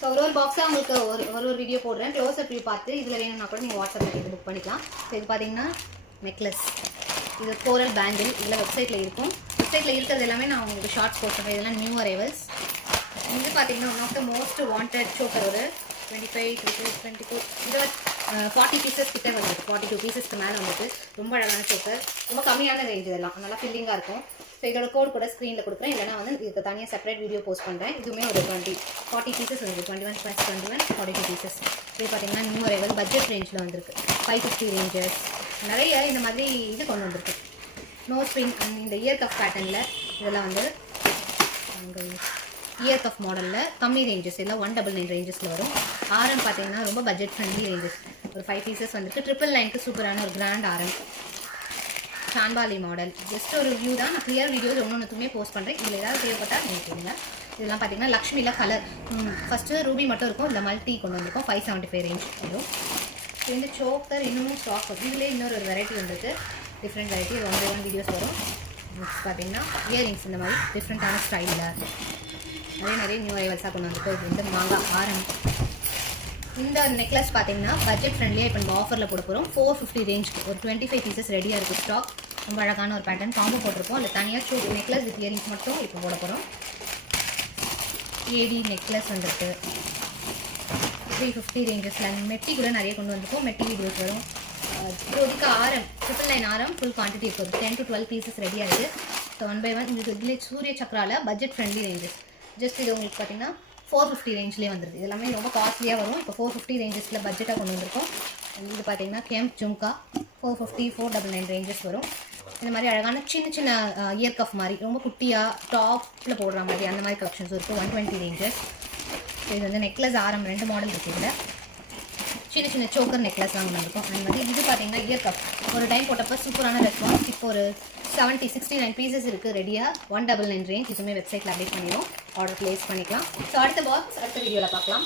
So ஒரு பாக்ஸாக உங்களுக்கு ஒரு வீடியோ போடுறேன். க்ளோஸ்அப் வியூ பார்த்து இதில் வேணும்னா கூட நீங்கள் வாட்ஸ்அப்பில் இது புக் பண்ணிக்கலாம். ஸோ இது பார்த்தீங்கன்னா நெக்லஸ், இது கோரல் பேங்கிள். இதில் வெப்சைட்டில் இருக்கும். வெப்சைட்டில் இருக்கிறது எல்லாமே நான் உங்களுக்கு ஷார்ட்ஸ் போஸ்ட் பண்ணுறேன். இதெல்லாம் நியூ அரைவல்ஸ். இது பார்த்தீங்கன்னா one of the most wanted choker. ஒரு 25, 22 இதில் 40 பீசஸ் கிட்ட வந்துருக்கு. 42 பீசஸ்க்கு மேலே வந்துட்டு ரொம்ப அழகான சோக்கர். ரொம்ப கம்மியான ரேஞ்ச். இதெல்லாம் நல்லா ஃபில்லிங்காக இருக்கும். ஸோ இதோட கோட் கூட ஸ்க்ரீனில் கொடுக்குறேன். இல்லைனா வந்து இதுக்கு தனியாக செப்பரேட் வீடியோ போஸ்ட் பண்ணுறேன். இதுவுமே ஒரு 40 பீசஸ் வந்துருக்கு. 21 + 21 42 பீசஸ். இது பார்த்தீங்கன்னா நியூ அரைவல் பட்ஜெட் ரேஞ்சில் வந்திருக்கு. 550 ரேஞ்சஸ் நிறைய இந்த மாதிரி இது கொண்டு வந்திருக்கு. நோ ஸ்ப்ரிங் அண்ட் இந்த இயர் கப் பேட்டர்னில் இதெல்லாம் வந்து இயர் கப் மாடலில் கம்மி ரேஞ்சஸ். இதெல்லாம் 199 ரேஞ்சஸில் வரும். ஆரம் பார்த்தீங்கன்னா ரொம்ப பட்ஜெட் ஃப்ரெண்ட்லி ரேஞ்சஸ். ஒரு 5 பீசஸ் வந்துட்டு 999க்கு சூப்பரான ஒரு கிராண்ட் ஆரம். சான்பாலி மாடல். ஜஸ்ட் ஒரு வியூ தான். நான் கிளியர் வீடியோஸ் ஒன்றுத்துமே போஸ்ட் பண்ணுறேன். இதில் ஏதாவது தேவைப்பட்டால் நீங்கள் கேளுங்க. இதெல்லாம் பார்த்தீங்கன்னா லக்ஷ்மியில் கலர் ஃபஸ்ட்டு ரூபி மட்டும் இருக்கும். இந்த மல்டி கொண்டு வந்திருக்கோம். 575 ரேஞ்ச் வரும். இந்த சோக்கர் இன்னமும் ஸ்டாக் வரும். இதிலே இன்னொரு வெரைட்டி வந்துருக்கு. Different variety. இது 1 வீடியோஸ் வரும். நெக்ஸ்ட் பார்த்தீங்கன்னா இயரிங்ஸ் இந்த மாதிரி டிஃப்ரெண்ட்டான ஸ்டைலில் நிறைய நியூ அரைவல்ஸாக கொண்டு வந்துருக்கு. இது வந்து மாங்காய் ஆரம். இந்த நெக்லஸ் பார்த்தீங்கன்னா பட்ஜெட் ஃப்ரெண்ட்லியாக இப்போ நம்ம ஆஃபரில் போட போகிறோம். 450 ரேஞ்சுக்கு ஒரு 25 பீசஸ் ரெடியாக இருக்குது ஸ்டாக். ரொம்ப அழகான ஒரு பேட்டர்ன் காம்போ போட்டிருப்போம். அதில் தனியாக நெக்லஸ் வித் இயரிங்ஸ் மட்டும் இப்போ போட போகிறோம். ஏடி நெக்லஸ் வந்துருக்கு 350 ரேஞ்சஸில். மெட்டி கூட நிறைய கொண்டு வந்துருக்கோம். மெட்டி வீடியோஸ் வரும். இப்போதைக்கு ஆரம் 999 ஆரம் ஃபுல் குவான்டிட்டி இருக்குது. 10 to 12 பீசஸ் ரெடியாக இருக்குது. ஸோ 1 by 1 இது இதில் சூரிய சக்கராவில் பட்ஜெட் ஃப்ரெண்ட்லி ரேஞ்சஸ். ஜஸ்ட் இது உங்களுக்கு பார்த்தீங்கன்னா 450 ரேஞ்ச்லேயே வந்துருக்கு. இது எல்லாமே ரொம்ப காஸ்ட்லியாக வரும். இப்போ 450 ரேஞ்சஸில் பட்ஜெட்டாக கொண்டு வந்திருக்கோம். இது பார்த்தீங்கன்னா கேம்ப் ஜும்கா 450 499 ரேஞ்சஸ் வரும். இந்த மாதிரி அழகான சின்ன இயர் கஃப் மாதிரி ரொம்ப குட்டியாக டாப்பில் போடுற மாதிரி அந்த மாதிரி கலெக்ஷன்ஸ் இருக்குது. 120 ரேஞ்சஸ். இது வந்து நெக்லஸ் ஆரம் 2 மாடல் இருக்குது. இதில் சின்ன சோக்கர் நெக்லஸ் வாங்க வந்திருக்கோம். அந்த மாதிரி இது பார்த்தீங்கன்னா இயர் கப் ஒரு டைம் போட்டப்போ சூப்பரான ரெஸ்பான்ஸ். இப்போ ஒரு 69 பீசஸ் இருக்குது ரெடியாக. 199 ரேஞ்ச். இதுவுமே வெப்சைட்டில் அப்டேட் பண்ணிடுவோம். ஆர்டர் ப்ளேஸ் பண்ணிக்கலாம். ஸோ அடுத்த பாக்ஸ் அடுத்த வீடியோவில் பார்க்கலாம்.